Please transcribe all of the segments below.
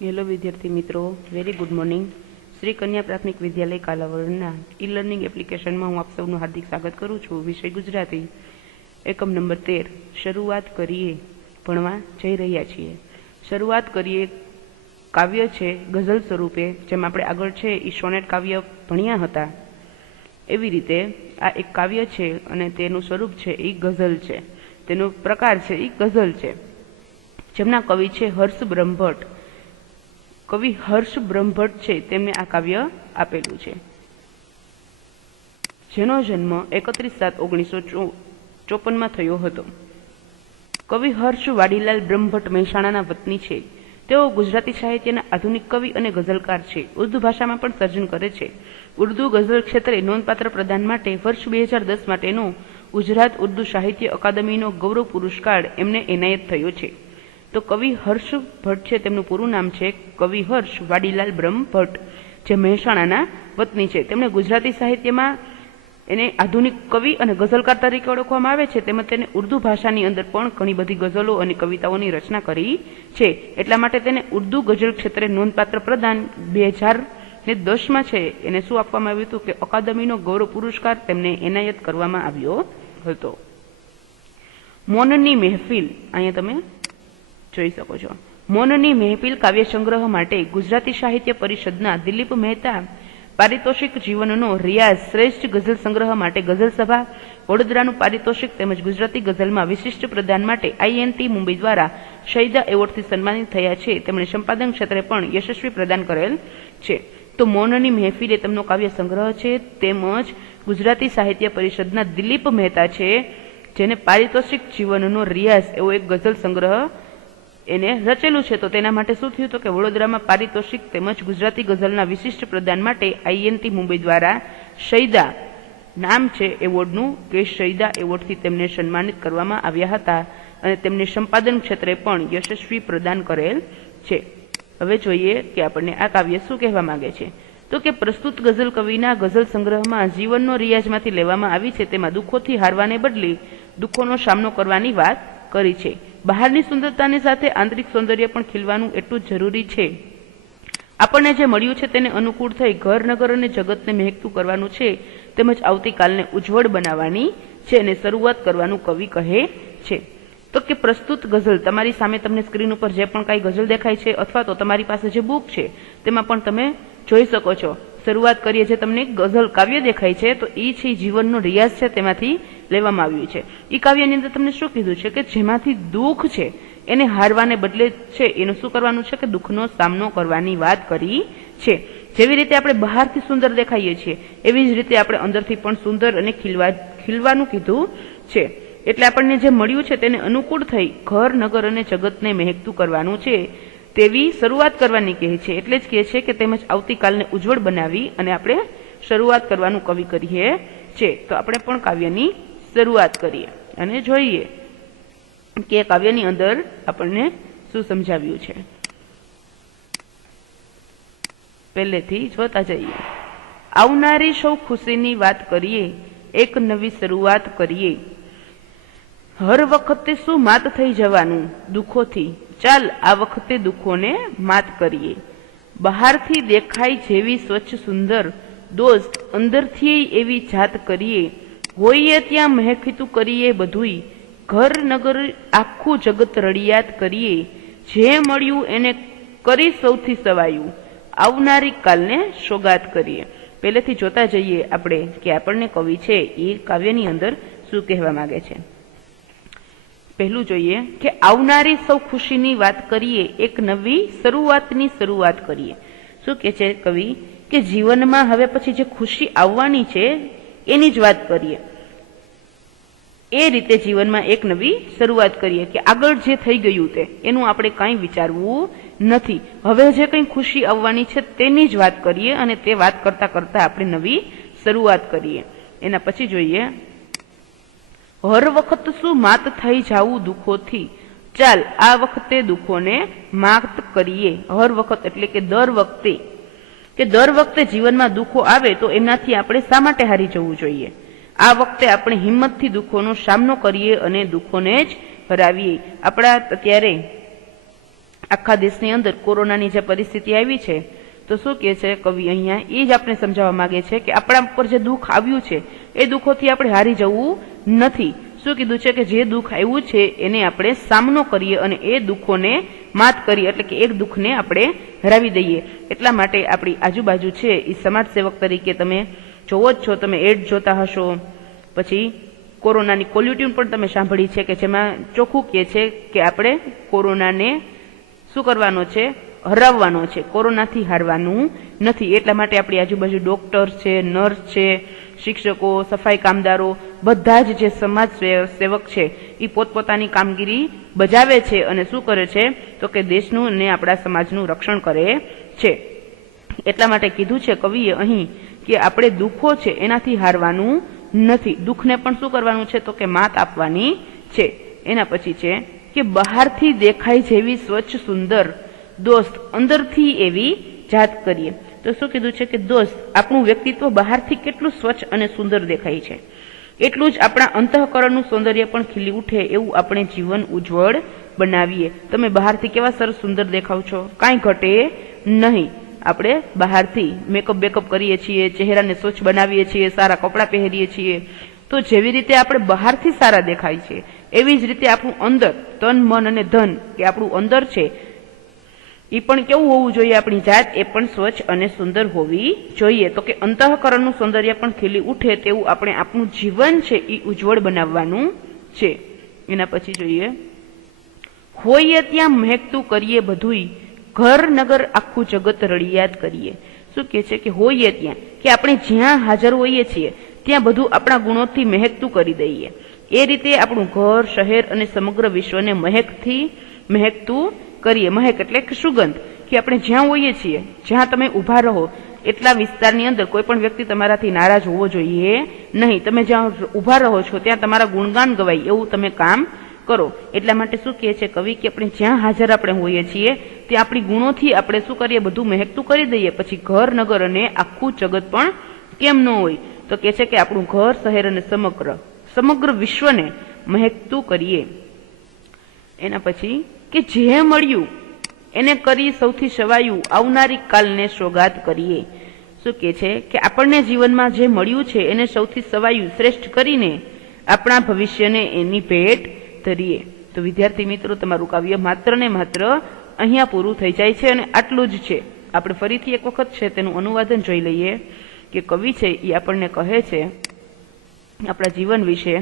Hello વિદ્યાર્થી મિત્રો, very good morning. Shri કન્યા પ્રાથમિક વિદ્યાલય કાલાવડના ઈ લર્નિંગ એપ્લિકેશનમાં હું આપ સૌનું હાર્દિક સ્વાગત કરું છું. વિષય ગુજરાતી, એકમ નંબર 13. શરૂઆત કરીએ ભણવા જઈ રહ્યા છીએ. શરૂઆત કરીએ કાવ્ય છે ગઝલ સ્વરૂપે. જેમ આપણે આગળ છે એ સોનેટ કાવ્ય ભણ્યા હતા, એવી રીતે આ એક કાવ્ય છે અને તેનું સ્વરૂપ છે એ ગઝલ છે. તેનો પ્રકાર છે એ ગઝલ છે, જેમના કવિ છે હર્ષ બ્રહ્મભટ્ટ. કવિ હર્ષ બ્રહ્મભટ્ટ છે તેમને આ કાવ્ય આપેલું છે, જેનો જન્મ 31/7/1954 થયો હતો. કવિ હર્ષ વાડીલાલ બ્રહ્મભટ્ટ મહેસાણાના વતની છે. તેઓ ગુજરાતી સાહિત્યના આધુનિક કવિ અને ગઝલકાર છે. ઉર્દુ ભાષામાં પણ સર્જન કરે છે. ઉર્દુ ગઝલ ક્ષેત્રે નોંધપાત્ર પ્રદાન માટે વર્ષ 2010 માટેનો ગુજરાત ઉર્દુ સાહિત્ય અકાદમીનો ગૌરવ પુરસ્કાર એમને એનાયત થયો છે. તો કવિ હર્ષ ભટ્ટ છે, તેમનું પૂરું નામ છે કવિ હર્ષ વાડીલાલ બ્રહ્મભટ્ટ, જે મહેસાણાના વતની છે. તેમણે ગુજરાતી સાહિત્યમાં એને આધુનિક કવિ અને ગઝલકાર તરીકે ઓળખવામાં આવે છે. તેમજ તેને ઉર્દુ ભાષાની અંદર પણ ઘણી બધી ગઝલો અને કવિતાઓની રચના કરી છે. એટલા માટે તેને ઉર્દુ ગઝલ ક્ષેત્રે નોંધપાત્ર પ્રદાન 2010 છે એને શું આપવામાં આવ્યું હતું કે અકાદમીનો ગૌરવ પુરસ્કાર તેમને એનાયત કરવામાં આવ્યો હતો. મૌનની મહેફિલ, અહીંયા તમે જોઈ શકો છો. મૌનની મહેફિલ કાવ્ય સંગ્રહ માટે ગુજરાતી સાહિત્ય પરિષદના દિલીપ મહેતા પારિતોષિક જીવનનો રિયાઝ, શ્રેષ્ઠ ગઝલ સંગ્રહ માટે ગઝલ સભા વડોદરાનું પારિતોષિક તેમજ ગુજરાતી ગઝલમાં વિશિષ્ટ પ્રદાન માટે INT મુંબઈ દ્વારા શહીદા એવોર્ડથી સન્માનિત થયા છે. તેમણે સંપાદન ક્ષેત્રે પણ યશસ્વી પ્રદાન કરેલ છે. તો મૌનની મહેફિલ એ તેમનો કાવ્ય સંગ્રહ છે, તેમજ ગુજરાતી સાહિત્ય પરિષદના દિલીપ મહેતા છે જેને પારિતોષિક જીવનનો રિયાઝ એવો એક ગઝલ સંગ્રહ એને રચેલું છે. તો તેના માટે શું થયું તો કે વડોદરામાં પારિતોષિક તેમજ ગુજરાતી ગઝલના વિશિષ્ટ પ્રદાન માટે INT મુંબઈ દ્વારા શહીદા નામ છે એવોર્ડનું, કે શહીદા એવોર્ડથી તેમને સન્માનિત કરવામાં આવ્યા હતા અને તેમને સંપાદન ક્ષેત્રે પણ યશસ્વી પ્રદાન કરેલ છે. હવે જોઈએ કે આપણને આ કાવ્ય શું કહેવા માંગે છે. તો કે પ્રસ્તુત ગઝલ કવિના ગઝલ સંગ્રહમાં જીવનનો રિયાઝમાંથી લેવામાં આવી છે. તેમાં દુઃખોથી હારવાને બદલે દુઃખોનો સામનો કરવાની વાત કરી છે. બહારની સુંદરતાની સાથે આંતરિક સૌંદર્ય પણ ખીલવાનું એટલું જ જરૂરી છે. આપણને જે મળ્યું છે તેને અનુકૂળ થઈ ઘર, નગર અને જગતને મહેકતું કરવાનું છે, તેમજ આવતીકાલને ઉજ્જવળ બનાવવાની છે અને શરૂઆત કરવાનું કવિ કહે છે. તો કે પ્રસ્તુત ગઝલ, તમારી સામે તમને સ્ક્રીન ઉપર જે પણ કાંઈ ગઝલ દેખાય છે અથવા તો તમારી પાસે જે બુક છે તેમાં પણ તમે જોઈ શકો છો. શરૂઆત કરીએ, જે તમને ગઝલ કાવ્ય દેખાય છે તો એ છે જીવનનો રિયાઝ છે, તેમાંથી લેવામાં આવ્યું છે. એ કાવ્યની અંદર તમને શું કીધું છે કે જેમાંથી દુઃખ છે એને હારવાને બદલે છે એનું શું કરવાનું છે કે દુઃખનો સામનો કરવાની વાત કરી છે. જેવી રીતે આપણે બહારથી સુંદર દેખાઈએ છીએ એવી જ રીતે આપણે અંદરથી પણ સુંદર અને ખીલવાનું કીધું છે. એટલે આપણને જે મળ્યું છે તેને અનુકૂળ થઈ ઘર, નગર અને જગતને મહેકતું કરવાનું છે તેવી શરૂઆત કરવાની કહે છે. એટલે જ કહે છે કે તેમજ આવતીકાલને ઉજ્જવળ બનાવી અને આપણે શરૂઆત કરવાનું કવિ કરીએ છે. તો આપણે પણ કાવ્યની શરૂઆત કરીએ અને જોઈએ કે કાવ્યની અંદર આપણને શું સમજાવ્યું છે. પહેલેથી જોતા જઈએ. આવનારી સૌ ખુશીની વાત કરીએ, એક નવી શરૂઆત કરીએ. હર વખતે શું માત થઈ જવાનું દુઃખોથી, ચાલ આ વખતે દુઃખોને માત કરીએ. બહારથી દેખાય જેવી સ્વચ્છ સુંદર, દોસ્ત અંદરથી એવી જાત કરીએ. હોઈએ ત્યાં મહેકતું કરીએ બધુંય, ઘર, નગર આખું જગત રડિયાત કરીએ. જે મળ્યું એને કરી સૌથી સવાયું, આવનારી કાલને સોગાત કરીએ. પહેલેથી જોતા જઈએ આપણે કે આપણને કવિ છે એ કાવ્યની અંદર શું કહેવા માંગે છે. પહેલું જોઈએ કે આવનારી સૌ ખુશીની વાત કરીએ, એક નવી શરૂઆતની શરૂઆત કરીએ. શું કહે છે કવિ કે જીવનમાં હવે પછી જે ખુશી આવવાની છે એની જ વાત કરીએ. એ રીતે જીવનમાં એક નવી શરૂઆત કરીએ કે આગળ જે થઈ ગયું તે એનું આપણે કંઈ વિચારવું નથી. હવે જે કંઈ ખુશી આવવાની છે તેની જ વાત કરીએ અને તે વાત કરતા કરતા આપણે નવી શરૂઆત કરીએ. એના પછી જોઈએ, હર વખત શું માત થઈ જાવું દુઃખોથી, ચાલ આ વખતે દુઃખોને માત કરીએ. હર વખત એટલે કે દર વખતે જીવનમાં દુઃખો આવે તો એમનાથી આપણે શા માટે હારી જવું જોઈએ. આ વખતે આપણે હિંમતથી દુઃખોનો સામનો કરીએ અને દુઃખોને જ હરાવીએ. આપણા અત્યારે આખા દેશની અંદર કોરોનાની જે પરિસ્થિતિ આવી છે, તો શું કહે છે કવિ અહીંયા? એ જ આપણે સમજાવવા માંગે છે કે આપણા પર જે દુઃખ આવ્યું છે એ દુઃખોથી આપણે હારી જવું નથી. શું કીધું છે કે જે દુઃખ આવ્યું છે એને આપણે સામનો કરીએ અને એ દુઃખોને માત કરીએ, એટલે કે એક દુઃખને આપણે હરાવી દઈએ. એટલા માટે આપણી આજુબાજુ છે એ સમાજ સેવક તરીકે તમે જોવો જ છો. તમે એડ જોતા હશો, પછી કોરોનાની કોલ્યુટ્યુન પણ તમે સાંભળી છે કે જેમાં ચોખ્ખું કહે છે કે આપણે કોરોનાને શું કરવાનો છે? હરાવવાનો છે, કોરોનાથી હારવાનું નથી. એટલા માટે આપણી આજુબાજુ ડોક્ટર છે, નર્સ છે, શિક્ષકો, સફાઈ કામદારો, બધા જ જે સમાજ સેવક છે એ પોતપોતાની કામગીરી બજાવે છે અને શું કરે છે તો કે દેશનું અને આપણા સમાજનું રક્ષણ કરે છે. એટલા માટે કીધું છે કવિએ અહીં કે આપણે દુઃખો છે એનાથી હારવાનું નથી, દુઃખને પણ શું કરવાનું છે તો કે માત આપવાની છે. એના પછી છે કે બહારથી દેખાય જેવી સ્વચ્છ સુંદર દોસ્ત અંદરથી એવી જાત કરીએ. તો શું કીધું છે કે દોસ્ત, આપણું વ્યક્તિત્વ બહારથી કેટલું સ્વચ્છ અને સુંદર દેખાય છે, એટલું જ આપણા અંતઃકરણનું સૌંદર્ય પણ ખીલી ઉઠે એવું આપણે જીવન ઉજ્જવળ બનાવીએ. તમે બહારથી કેવા સરસ સુંદર દેખાવ છો, કાંઈ ઘટે નહીં. આપણે બહારથી મેકઅપ બેકઅપ કરીએ છીએ, ચહેરાને સ્વચ્છ બનાવીએ છીએ, સારા કપડાં પહેરીએ છીએ, તો જેવી રીતે આપણે બહારથી સારા દેખાય છે એવી જ રીતે આપણું અંદર તન મન અને ધન કે આપણું અંદર છે એ પણ કેવું હોવું જોઈએ? આપણી જાત એ પણ સ્વચ્છ અને સુંદર હોવી જોઈએ. તો કે અંતઃકરણનું સૌંદર્ય પણ ખીલી ઉઠે તેવું આપણે આપણું જીવન છે એ ઉજ્જવળ બનાવવાનું છે. એના પછી જોઈએ, હોઈએ ત્યાં મહેકતું કરીએ બધુંય, ઘર નગર આખું જગત રળિયાત કરીએ. શું કહે છે કે હોઈએ ત્યાં, કે આપણે જ્યાં હાજર હોઈએ છીએ ત્યાં બધું આપણા ગુણોથી મહેકતું કરી દઈએ. એ રીતે આપણું ઘર, શહેર અને સમગ્ર વિશ્વને મહેકતું કરીએ. મહેક એટલે કે સુગંધ, કે આપણે જ્યાં હોઈએ છીએ, જ્યાં તમે ઊભા રહો એટલા વિસ્તારની અંદર કોઈ પણ વ્યક્તિ તમારાથી નારાજ હોવો જોઈએ નહીં. તમે જ્યાં ઊભા રહો છો ત્યાં તમારા ગુણગાન ગવાય એવું તમે કામ કરો. એટલા માટે શું કહે છે કવિ કે આપણે જ્યાં હાજર આપણે હોઈએ છીએ ત્યાં આપણી ગુણોથી આપણે શું કરીએ? બધું મહેકતું કરી દઈએ. પછી ઘર, નગર અને આખું જગત પણ કેમ ન હોય? તો કહે છે કે આપણું ઘર, શહેર અને સમગ્ર વિશ્વને મહેકતું કરીએ. એના પછી કે જે મળ્યું એને કરી સૌથી સવાયું, આવનારી કાલને સોગાત કરીએ. શું કહે છે કે આપણને જીવનમાં જે મળ્યું છે એને સૌથી સવાયું, શ્રેષ્ઠ કરીને આપણા ભવિષ્યને એની ભેટ ધરીએ. તો વિદ્યાર્થી મિત્રો, તમારું કાવ્ય માત્ર ને માત્ર અહીંયા પૂરું થઈ જાય છે અને આટલું જ છે. આપણે ફરીથી એક વખત છે તેનું અનુવાદન જોઈ લઈએ કે કવિ છે એ આપણને કહે છે આપણા જીવન વિશે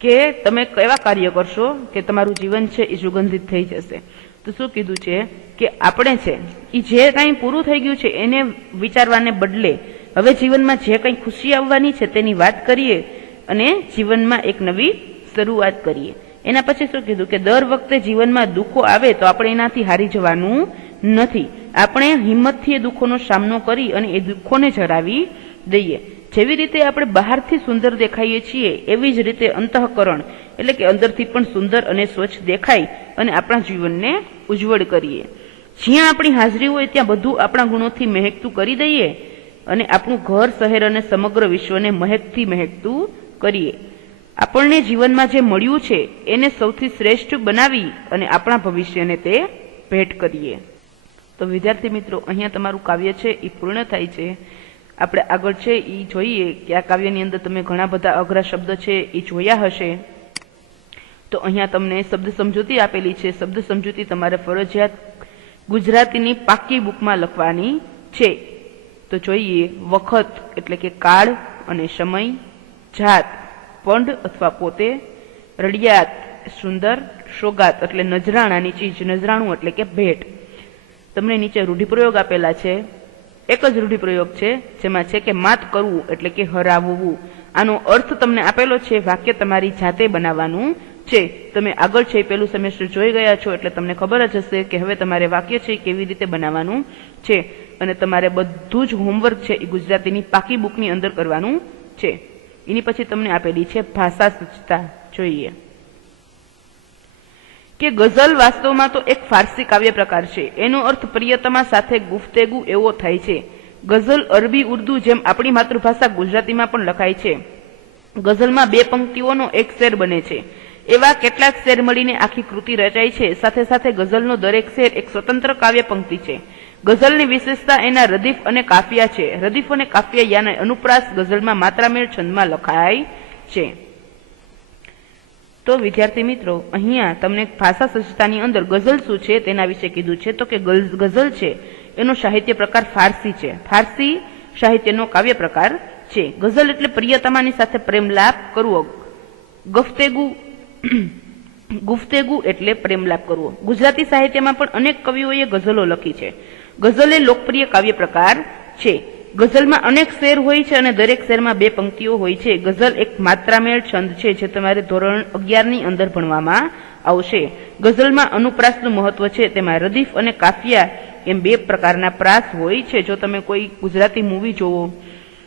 કે તમે કેવા કાર્ય કરશો કે તમારું જીવન છે એ સુગંધિત થઈ જશે. તો શું કીધું છે કે આપણે છે એ જે કંઈ પૂરું થઈ ગયું છે એને વિચારવાને બદલે હવે જીવનમાં જે કંઈ ખુશી આવવાની છે તેની વાત કરીએ અને જીવનમાં એક નવી શરૂઆત કરીએ. એના પછી શું કીધું કે દર વખતે જીવનમાં દુઃખો આવે તો આપણે એનાથી હારી જવાનું નથી. આપણે હિંમતથી એ દુઃખોનો સામનો કરી અને એ દુઃખોને જરાવી દઈએ. જેવી રીતે આપણે બહારથી સુંદર દેખાઈએ છીએ એવી જ રીતે અંતઃકરણ એટલે કે અંદરથી પણ સુંદર અને સ્વચ્છ દેખાય અને આપણા જીવનને ઉજ્જવળ કરીએ. જ્યાં આપણી હાજરી હોય ત્યાં બધું આપણા ગુણોથી મહેકતું કરી દઈએ અને આપણું ઘર, શહેર અને સમગ્ર વિશ્વને મહેકતું કરીએ. આપણને જીવનમાં જે મળ્યું છે એને સૌથી શ્રેષ્ઠ બનાવી અને આપણા ભવિષ્યને તે ભેટ કરીએ. તો વિદ્યાર્થી મિત્રો, અહીંયા તમારું કાવ્ય છે એ પૂર્ણ થાય છે. આપણે આગળ છે એ જોઈએ કે આ કાવ્યની અંદર તમે ઘણા બધા અઘરા શબ્દ છે એ જોયા હશે. તો અહીંયા તમને શબ્દ સમજૂતી આપેલી છે. શબ્દ સમજૂતી તમારે ફરજિયાત ગુજરાતીની પાકી બુકમાં લખવાની છે. તો જોઈએ, વખત એટલે કે કાળ અને સમય, જાત પંડ અથવા પોતે, રડિયાત સુંદર, સોગાત એટલે નજરાણાની ચીજ, નજરાણું એટલે કે ભેટ. તમને નીચે રૂઢિપ્રયોગ આપેલા છે. એક જ રૂઢિપ્રયોગ છે જેમાં છે કે માત કરવું એટલે કે હરાવવું. આનો અર્થ તમને આપેલો છે. વાક્ય તમારી જાતે બનાવવાનું છે. તમે આગળ છે પેલું સેમેસ્ટર જોઈ ગયા છો એટલે તમને ખબર જ હશે કે હવે તમારે વાક્ય છે કેવી રીતે બનાવવાનું છે અને તમારે બધું જ હોમવર્ક છે એ ગુજરાતીની પાકી બુકની અંદર કરવાનું છે. એની પછી તમને આપેલી છે ભાષા સૂચતા. જોઈએ કે ગઝલ વાસ્તવમાં તો એક ફારસી કાવ્ય પ્રકાર છે. એનો અર્થ પ્રિયતમા સાથે ગુફ્તેગુ એવો થાય છે. ગઝલ અરબી, ઉર્દુ જેમ આપણી માતૃભાષા ગુજરાતીમાં પણ લખાય છે. ગઝલમાં બે પંક્તિઓનો એક શેર બને છે. એવા કેટલાક શેર મળીને આખી કૃતિ રચાય છે. સાથે સાથે ગઝલનો દરેક શેર એક સ્વતંત્ર કાવ્ય પંક્તિ છે. ગઝલની વિશેષતા એના રદીફ અને કાફિયા છે. રદીફ અને કાફિયા યાને અનુપ્રાસ ગઝલમાં માત્રામેળ છંદમાં લખાય છે. તો વિદ્યાર્થી મિત્રો, અહીંયા તમને ભાષા સજ્જતાની અંદર ગઝલ શું છે તેના વિશે કીધું છે. તો કે ગઝલ છે એનો સાહિત્ય પ્રકાર ફારસી છે. ફારસી સાહિત્યનો કાવ્ય પ્રકાર છે. ગઝલ એટલે પ્રિયતમાની સાથે પ્રેમલાપ કરવો. ગુફ્તેગુ એટલે પ્રેમલાપ કરવો. ગુજરાતી સાહિત્યમાં પણ અનેક કવિઓએ ગઝલો લખી છે. ગઝલ એ લોકપ્રિય કાવ્ય પ્રકાર છે. ગઝલમાં અનેક શેર હોય છે અને દરેક શેરમાં 2 પંક્તિઓ હોય છે. ગઝલ એક માત્રામેળ છંદ છે જે તમારે ધોરણ 11 ની અંદર ભણવામાં આવશે. ગઝલમાં અનુપ્રાસનું મહત્વ છે. તેમાં રદીફ અને કાફિયા એમ 2 પ્રકારના પ્રાસ હોય છે. જો તમે કોઈ ગુજરાતી મૂવી જોવો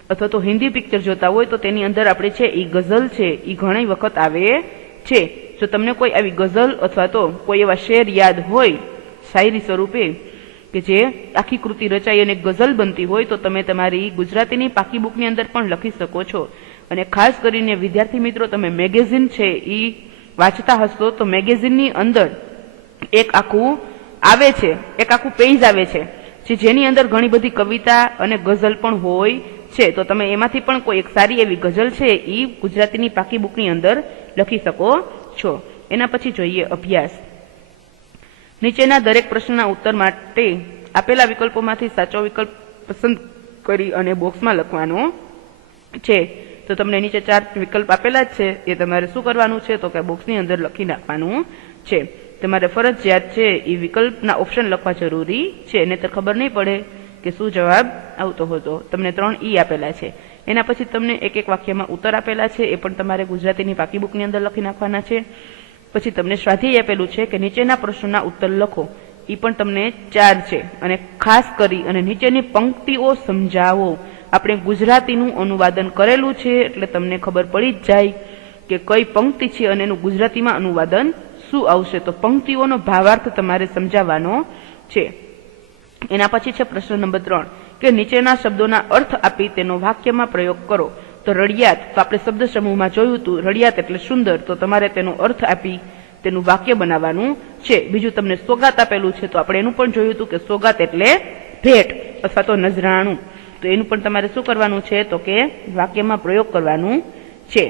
અથવા તો હિન્દી પિક્ચર જોતા હોય તો તેની અંદર આપણે છે એ ગઝલ છે એ ઘણી વખત આવે છે. જો તમને કોઈ આવી ગઝલ અથવા તો કોઈ એવા શેર યાદ હોય શાયરી સ્વરૂપે કે જે આખી કૃતિ રચાઈ અને ગઝલ બનતી હોય તો તમે તમારી ગુજરાતીની પાકી બુકની અંદર પણ લખી શકો છો. અને ખાસ કરીને વિદ્યાર્થી મિત્રો, તમે મેગેઝિન છે એ વાંચતા હશો તો મેગેઝિનની અંદર એક આખું આવે છે, એક આખું પેજ આવે છે જેની અંદર ઘણી બધી કવિતા અને ગઝલ પણ હોય છે. તો તમે એમાંથી પણ કોઈ એક સારી એવી ગઝલ છે એ ગુજરાતીની પાકી બુકની અંદર લખી શકો છો. એના પછી જોઈએ અભ્યાસ. નીચેના દરેક પ્રશ્નના ઉત્તર માટે આપેલા વિકલ્પોમાંથી સાચો વિકલ્પ પસંદ કરી અને બોક્સમાં લખવાનો છે. તો તમને નીચે 4 વિકલ્પ આપેલા જ છે. એ તમારે શું કરવાનું છે તો કે બોક્સની અંદર લખી નાખવાનું છે. તમારે ફરજિયાત છે એ વિકલ્પના ઓપ્શન લખવા જરૂરી છે, નહીંતર ખબર નહીં પડે કે શું જવાબ આવતો હતો. તમને 3 ઈ આપેલા છે. એના પછી તમને એક વાક્યમાં ઉત્તર આપેલા છે. એ પણ તમારે ગુજરાતીની પાકી બુકની અંદર લખી નાખવાના છે. પછી તમને સ્વાધ્યાય આપેલું છે કે નીચેના પ્રશ્નોના ઉત્તર લખો. એ પણ તમને 4 છે. અને ખાસ કરી અને નીચેની પંક્તિઓ સમજાવો. આપણે ગુજરાતીનું અનુવાદન કરેલું છે એટલે તમને ખબર પડી જ જાય કે કઈ પંક્તિ છે અને એનું ગુજરાતીમાં અનુવાદન શું આવશે. તો પંક્તિઓનો ભાવાર્થ તમારે સમજાવવાનો છે. એના પછી છે પ્રશ્ન નંબર 3 કે નીચેના શબ્દોના અર્થ આપી તેનો વાક્યમાં પ્રયોગ કરો. તો રડિયાત, તો આપણે શબ્દ સમૂહમાં જોયું હતું રડિયાત એટલે સુંદર, તો તમારે તેનો અર્થ આપી તેનું વાક્ય બનાવવાનું છે. બીજું તમને સોગાત આપેલું છે તો આપણે એનું પણ જોયું હતું કે સોગાત એટલે ભેટ અથવા તો નજરાણું. તો એનું પણ તમારે શું કરવાનું છે તો કે વાક્યમાં પ્રયોગ કરવાનું છે.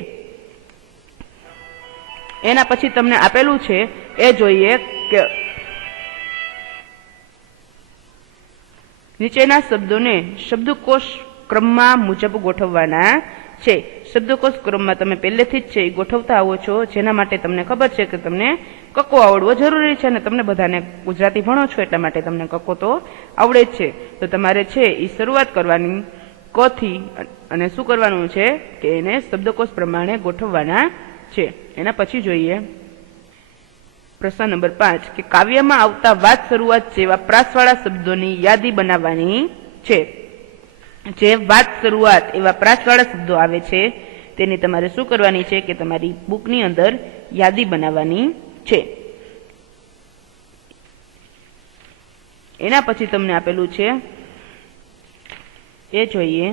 એના પછી તમને આપેલું છે એ જોઈએ કે નીચેના શબ્દોને શબ્દકોશ ક્રમમાં મુજબ ગોઠવવાના છે. શબ્દકોશ ક્રમમાં તમે પહેલેથી જ છે એ ગોઠવતા આવો છો, જેના માટે તમને ખબર છે કે તમને કક્કો આવડવો જરૂરી છે અને તમને બધાને ગુજરાતી ભણો છો એટલા માટે તમને કક્કો તો આવડે જ છે. તો તમારે છે એ શરૂઆત કરવાની ક થી અને શું કરવાનું છે કે એને શબ્દકોશ પ્રમાણે ગોઠવવાના છે. એના પછી જોઈએ પ્રશ્ન નંબર 5 કે કાવ્યમાં આવતા વાત શરૂઆત જેવા પ્રાસવાળા શબ્દોની યાદી બનાવવાની છે. જે વાત શરૂઆત એવા પ્રાસવાળા શબ્દો આવે છે તેની તમારે શું કરવાની છે કે તમારી બુકની અંદર યાદી બનાવવાની છે. એના પછી તમને આપેલું છે એ જોઈએ.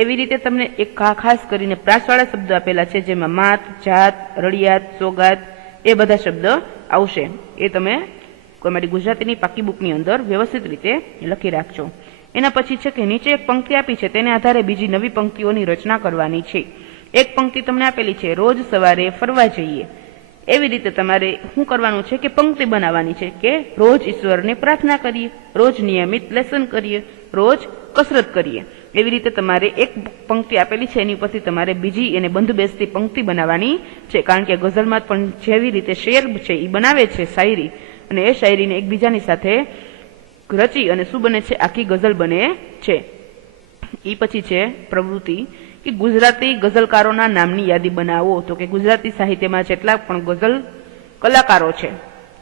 એવી રીતે તમને એક ખાસ કરીને પ્રાસવાળા શબ્દો આપેલા છે જેમાં માત, જાત, રડિયાત, સોગાત એ બધા શબ્દ આવશે. એ તમે તમારી ગુજરાતીની પાકી બુકની અંદર વ્યવસ્થિત રીતે લખી રાખજો. એના પછી છે કે નીચે એક પંક્તિ આપી છે તેને આધારે બીજી નવી પંક્તિઓની રચના કરવાની છે. એક પંક્તિ તમને આપેલી છે રોજ સવારે ફરવા જઈએ. એવી રીતે તમારે શું કરવાનું છે કે પંક્તિ બનાવવાની છે કે રોજ ઈશ્વરને પ્રાર્થના કરીએ, રોજ નિયમિત લેસન કરીએ, રોજ કસરત કરીએ. એવી રીતે તમારે એક પંક્તિ આપેલી છે એની ઉપરથી તમારે બીજી એને બંધ બેસતી પંક્તિ બનાવવાની છે. કારણ કે ગઝલમાં પણ જેવી રીતે શેર છે એ બનાવે છે શાયરી, અને એ શાયરીને એકબીજાની સાથે રચી અને શું બને છે આખી ગઝલ બને છે. એ પછી છે પ્રવૃત્તિ કે ગુજરાતી ગઝલકારોના નામની યાદી બનાવો. તો કે ગુજરાતી સાહિત્યમાં જેટલા પણ ગઝલ કલાકારો છે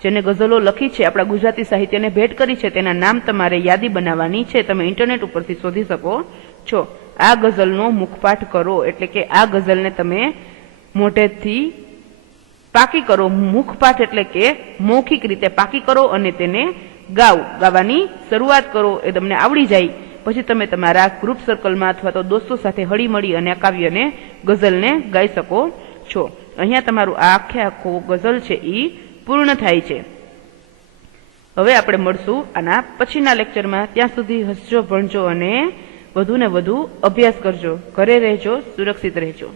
જેને ગઝલો લખી છે, આપણા ગુજરાતી સાહિત્યને ભેટ કરી છે, તેના નામ તમારે યાદી બનાવવાની છે. તમે ઇન્ટરનેટ ઉપરથી શોધી શકો છો. આ ગઝલનો મુખપાઠ કરો, એટલે કે આ ગઝલને તમે મોઢેથી પાકી કરો. મુખપાઠ એટલે કે મૌખિક રીતે પાકી કરો અને તેને ગાવાની શરૂઆત કરો. એ તમને આવડી જાય પછી તમે તમારા ગ્રુપ સર્કલમાં અથવા તો દોસ્તો સાથે હળી મળી અને આ કાવ્યને ગઝલને ગાઈ શકો છો. અહીંયા તમારું આ આખો ગઝલ છે એ પૂર્ણ થાય છે. હવે આપણે મળશું આના પછીના લેક્ચરમાં. ત્યાં સુધી હસજો, ભણજો અને વધુ ને વધુ અભ્યાસ કરજો. ઘરે રહેજો, સુરક્ષિત રહેજો.